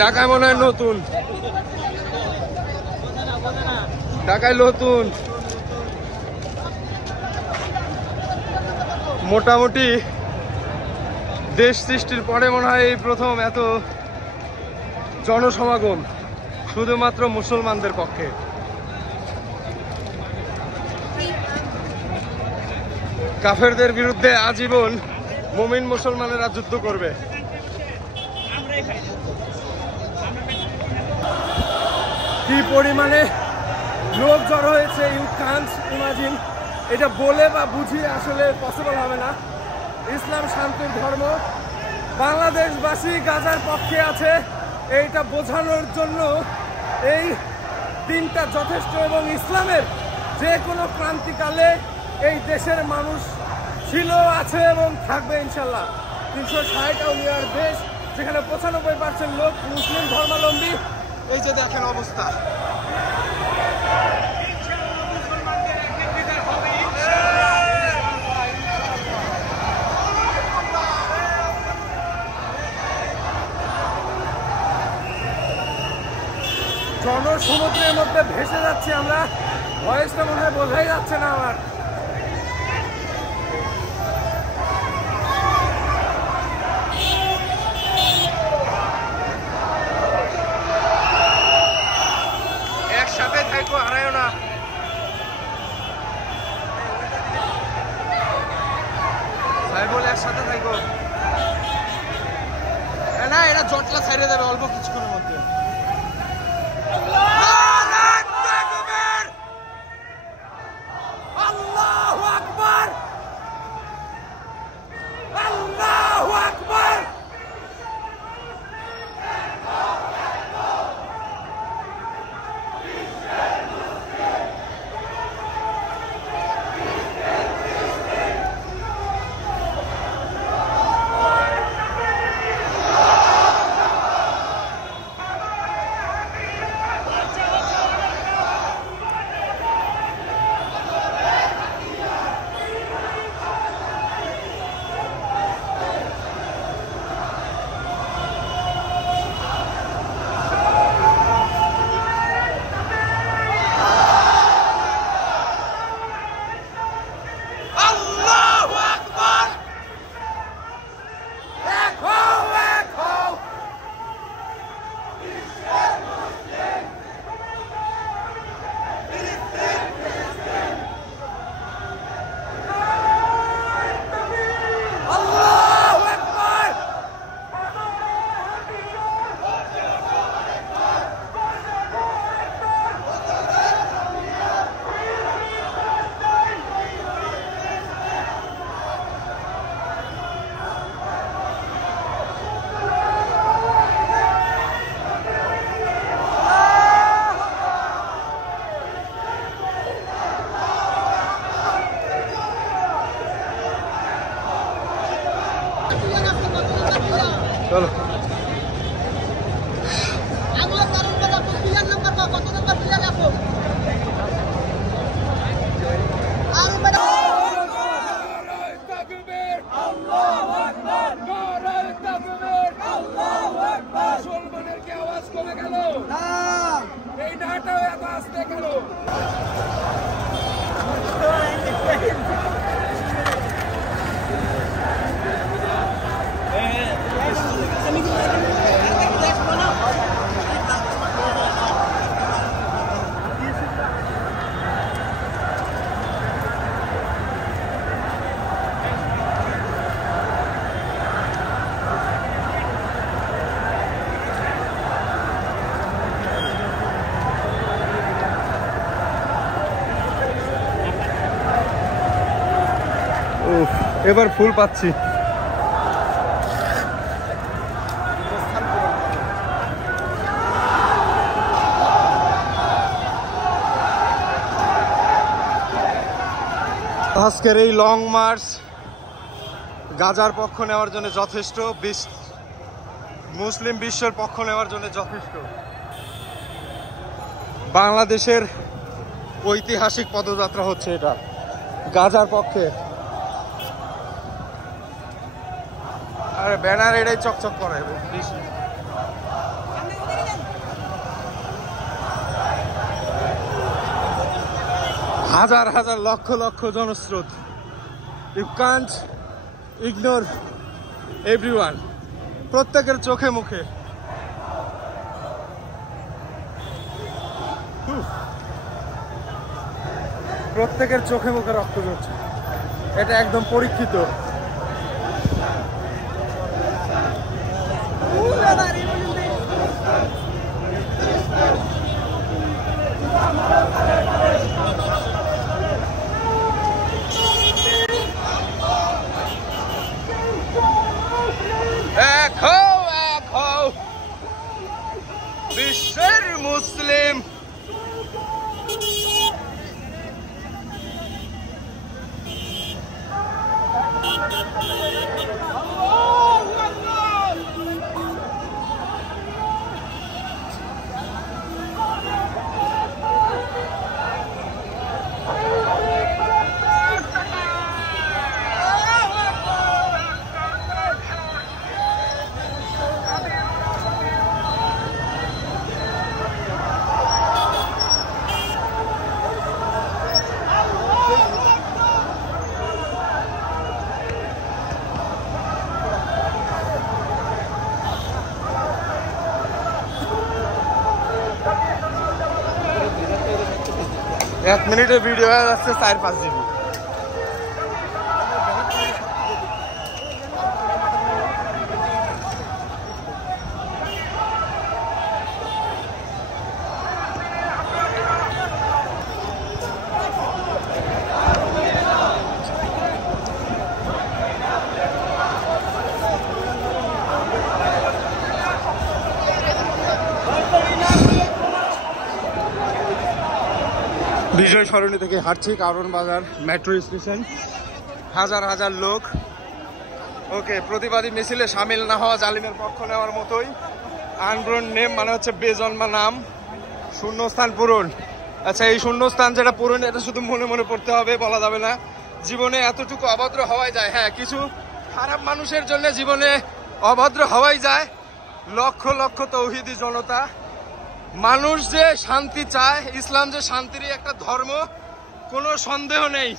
ঢাকায় মনে হয় নতুন, ঢাকায় নতুন মোটামুটি দেশ সৃষ্টির পরে মনে হয় এই প্রথম এত জনসমাগম শুধুমাত্র মুসলমানদের পক্ষে। কাফেরদের বিরুদ্ধে আজীবন মুমিন মুসলমানেরা যুদ্ধ করবে। কি পরিমাণে লোক জড়ো হয়েছে, ইউ কান্ট ইমাজিন। এটা বলে বা বুঝিয়ে আসলে পসিবল হবে না। ইসলাম শান্তির ধর্ম, বাংলাদেশবাসী গাজার পক্ষে আছে এইটা বোঝানোর জন্য এই দিনটা যথেষ্ট। এবং ইসলামের যে কোনো ক্রান্তিকালে এই দেশের মানুষ ছিল, আছে এবং থাকবে ইনশাল্লাহ। 360 আউলিয়ার দেশ, যেখানে 95% লোক মুসলিম ধর্মাবলম্বী। এই যে দেখেন অবস্থা। জনসমুদ্রের মধ্যে ভেসে যাচ্ছি আমরা। ভয়েসটা মনে হয় বোঝাই যাচ্ছে না আমার। একসাথে থাকো, হারায়ও না। সাইবল একসাথে থাকো না, এটা জটলা ছাইড়ে যাবে অল্প কিছুক্ষণের মধ্যে। চলো মুসলমানের কি আওয়াজ কমে গেল? এই নাটাও এত আসতে গেল। এবার ফুল পাচ্ছি। আজকের এই লং মার্চ গাজার পক্ষ নেওয়ার জন্য যথেষ্ট, মুসলিম বিশ্বের পক্ষ নেওয়ার জন্য যথেষ্ট। বাংলাদেশের ঐতিহাসিক পদযাত্রা হচ্ছে এটা গাজার পক্ষে। আরে ব্যানার এটাই চকচক করে বেশি। হাজার হাজার lakh lakh জনস্রোত। You can't ignore everyone, প্রত্যেকের চোখে মুখে। প্রত্যেকের চোখে মুখে রক্ত ঝরছে, এটা একদম পরীক্ষিত। বিশ্বের মুসলিম এক মিনিটের ভিডিও হয়ে যাচ্ছে 4-5 GB। বিজয় সরণি থেকে হাঁটছি কারণ বাজার মেট্রো স্টেশন, হাজার হাজার লোক। ওকে, প্রতিবাদী মিছিলে সামিল না হওয়া জালিমের পক্ষ নেওয়ার মতোই। আনব্রোন নেম মানে হচ্ছে বেজন্মা নাম, শূন্যস্থান পূরণ। আচ্ছা, এই শূন্যস্থান যেটা পূরণ, এটা শুধু মনে মনে পড়তে হবে, বলা যাবে না। জীবনে এতটুকু অভদ্র হওয়াই যায়। হ্যাঁ, কিছু খারাপ মানুষের জন্য জীবনে অভদ্র হওয়াই যায়। লক্ষ লক্ষ তৌহিদি জনতা, মানুষ যে শান্তি চায়, ইসলাম যে শান্তিরই একটা ধর্ম, কোনো সন্দেহ নেই।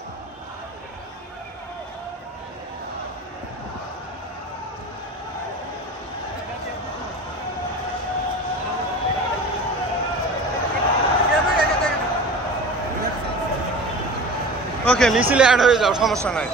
ওকে, মিছিলে অ্যাড হয়ে যাও, সমস্যা নাই।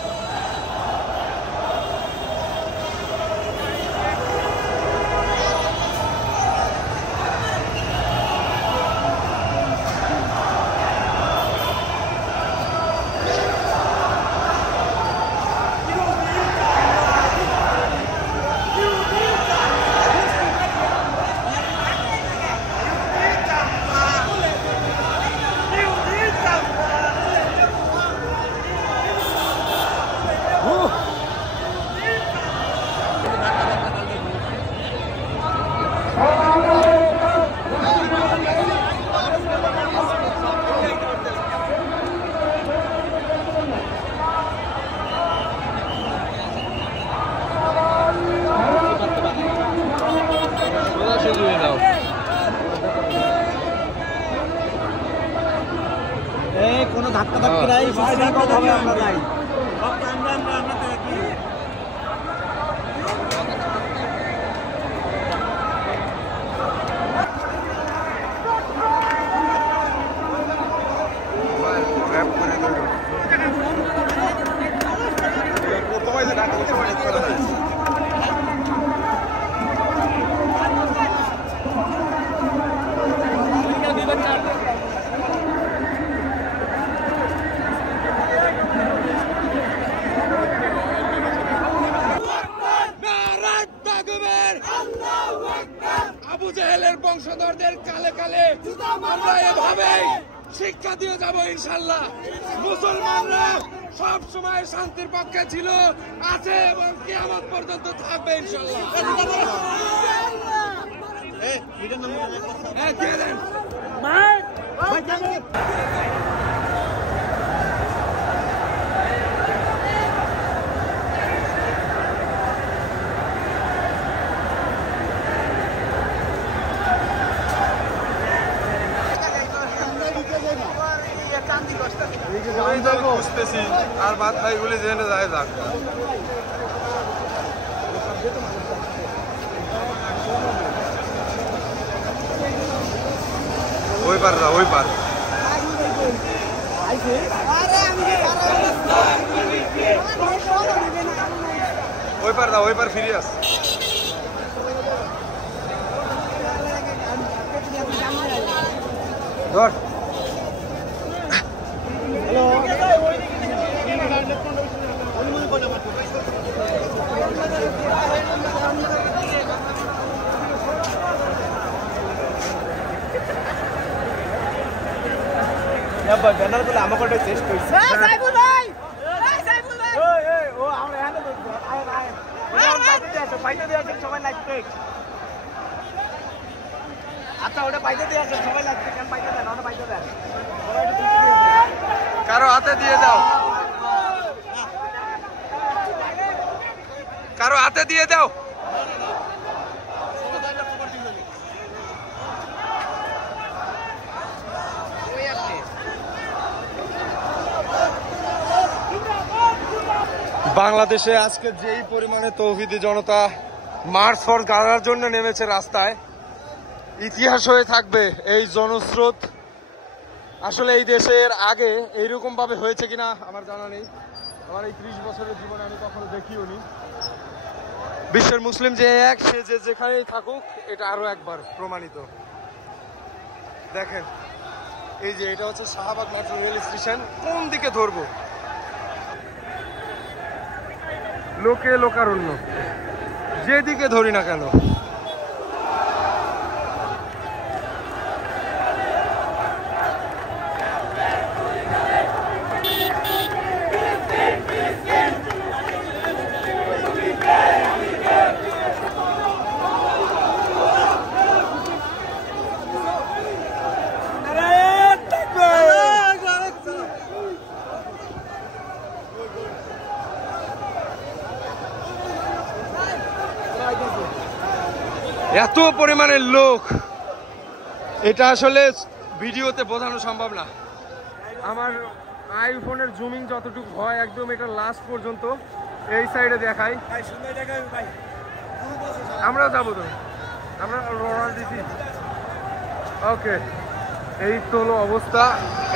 কোনো ধাক্কা ধাক্কি নাই, হবে আমরা নাই। আবু জেহেলের বংশধরদের কালে কালে আমরা এভাবেই শিক্ষা দিয়ে যাবো ইনশাল্লাহ। মুসলমানরা সব সময় শান্তির পক্ষে ছিল, আছে এবং কিয়ামত পর্যন্ত থাকবে ইনশাল্লাহ। ওই তো বুঝতেছি আর বাদ ভাইগুলি জেনে যায় যাক ওই পার ওই পার ওই পার ফিরে আস ধর ব্যানার গুলো আমাকে চেষ্টা করছে আচ্ছা ওটা পাইতে দিয়ে আছে সবাই লাগবে কেন পাইতে দেন ওটা পাইতে দেন কারো হাতে দিয়ে দাও কারো হাতে দিয়ে দাও বাংলাদেশে আজকে যেই পরিমাণে তৌহিদি জনতা মার্চ ফর গাজার জন্য নেমেছে রাস্তায় ইতিহাস হয়ে থাকবে এই জনস্রোত আসলে এই দেশের আগে এইরকম ভাবে হয়েছে কিনা আমার জানা নেই আমার এই 30 বছরের জীবনে আমি কখনো দেখিও নি বিশ্বের মুসলিম যে এক সে যে যেখানেই থাকুক এটা আরো একবার প্রমাণিত দেখেন এই যে এটা হচ্ছে শাহবাগ মেট্রো রেল স্টেশন কোন দিকে ধরবো লোকে লোকারণ্য যেদিকে ধরি না কেন এত পরিমাণের লোক এটা আসলে ভিডিওতে বোঝানো সম্ভব না আমার আইফোনের জুমিং যতটুকু হয় একদম এটা লাস্ট পর্যন্ত এই সাইডে দেখাই আমরা যাবো তো আমরা রওনা দিছি ওকে এই তো হলো অবস্থা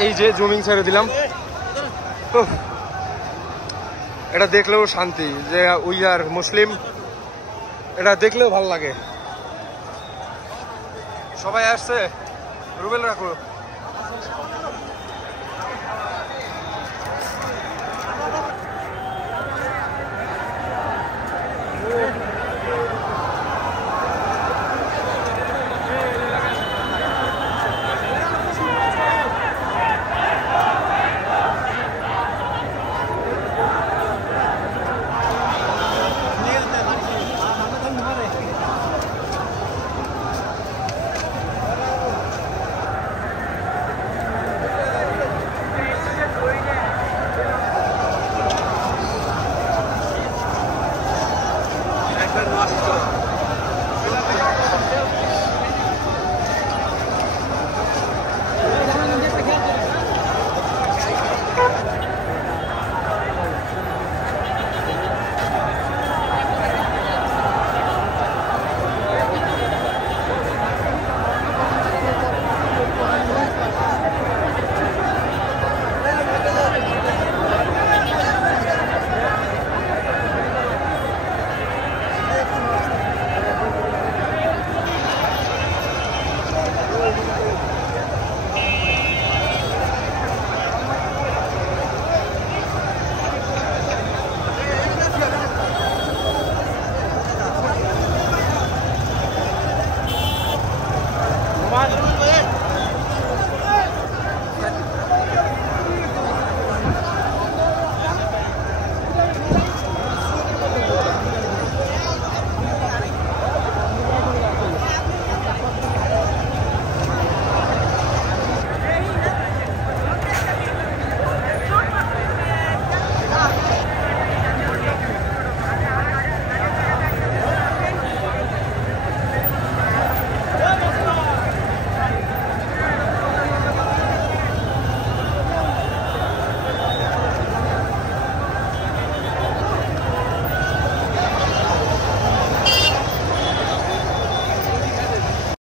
এই যে জুমিং ছেড়ে দিলাম এটা দেখলেও শান্তি যে উই আর মুসলিম এটা দেখলেও ভালো লাগে সবাই আসছে রুবেল রাখো